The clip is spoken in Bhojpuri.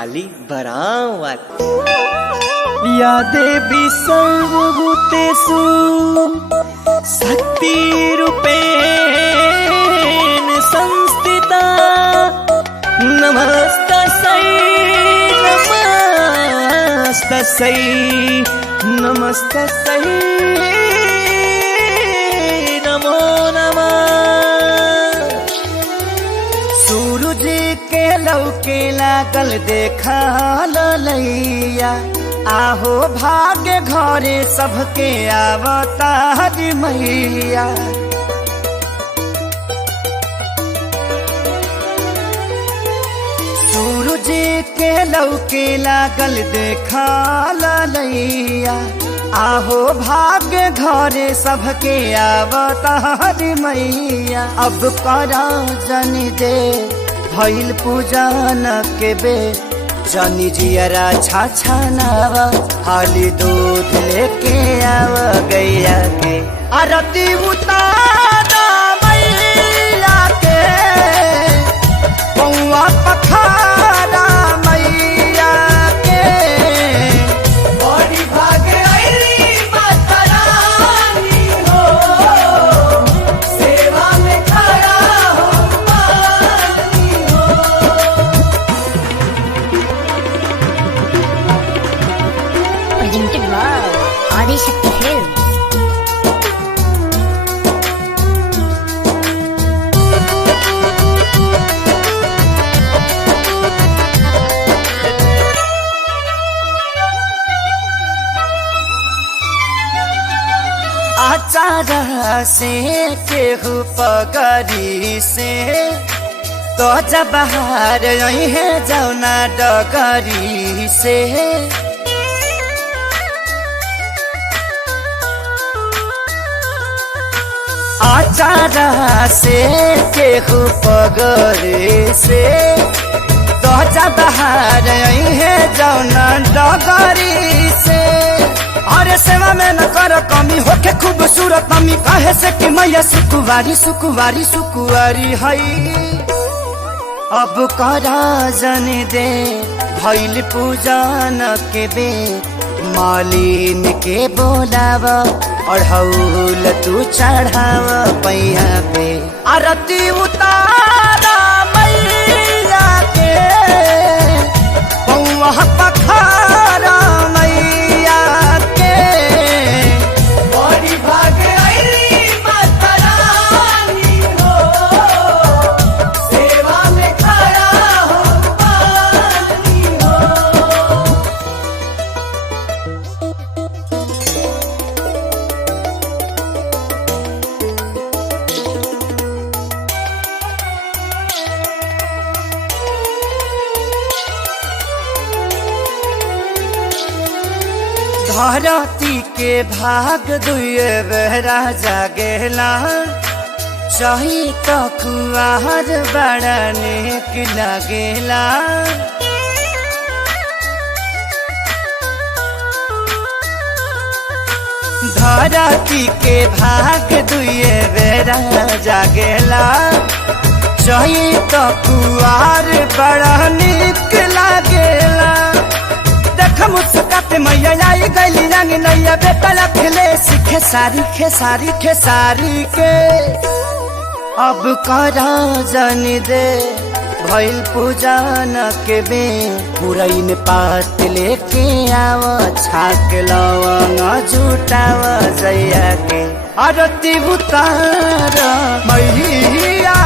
काली बरावत। या देवी सर्वभूतेषु शक्तिरूपेण संस्थिता नमस्तस्यै नमस्तस्यै नमस्तस्यै नमो नमः। सूरज के लौके लागल देखा ललैया आहो भाग्य घरे सबके आवता हरि मैया। सूरज के लौके लागल देखा ललैया आहो भाग्य घरे सबके आवता हरि मैया। अब करा जन दे भइल पूजन के बे जनी जियरा छाछा नावा हाली दूध लेके आव गैया के आरती उतारा मैया के पौआ पखारा मैया के। बड़ी भागे आईली माता रानी हो सेवा में खड़ा हो पानी हो। Presented by Adi Shakti Films. आचार से केहू पगरी से तो जब बाहर यही है जौना डगरी से। आचार से केहू पगरी से तो जब बाहर यही है जौना डगरी से। अरे सेवा में न कर कमी होके खूबसूरत मम्मी कहे से कि मैया सुकुवारी सुकुवारी सुकुवारी हई। अब करा जन दे भइल पूजन के बे मालिन के बोलाव अढ़ौल तू चढ़ाव पैया पे आरती उतारा मैया के पौआ पखारा मैया के। बड़ी भागे आईली माता रानी हो सेवा में खड़ा हो पानी हो। धरती के भाग दुए बेहरा जागेला चाही तो कुआर बड़ा नेक लगेला। धरती के भाग दुए बेरा जागेला चाही तो कुआर बड़ा नेक लगेला। देख मुस्काते मैया आई गईली रंग नैया बेटा खेले सीखे सारी खेसारी खेसारी के। अब करा जन दे भइल पूजन के बे पुरैन पात लेके आव छाक लवंग जुटाव जैया के आरती उतार मैया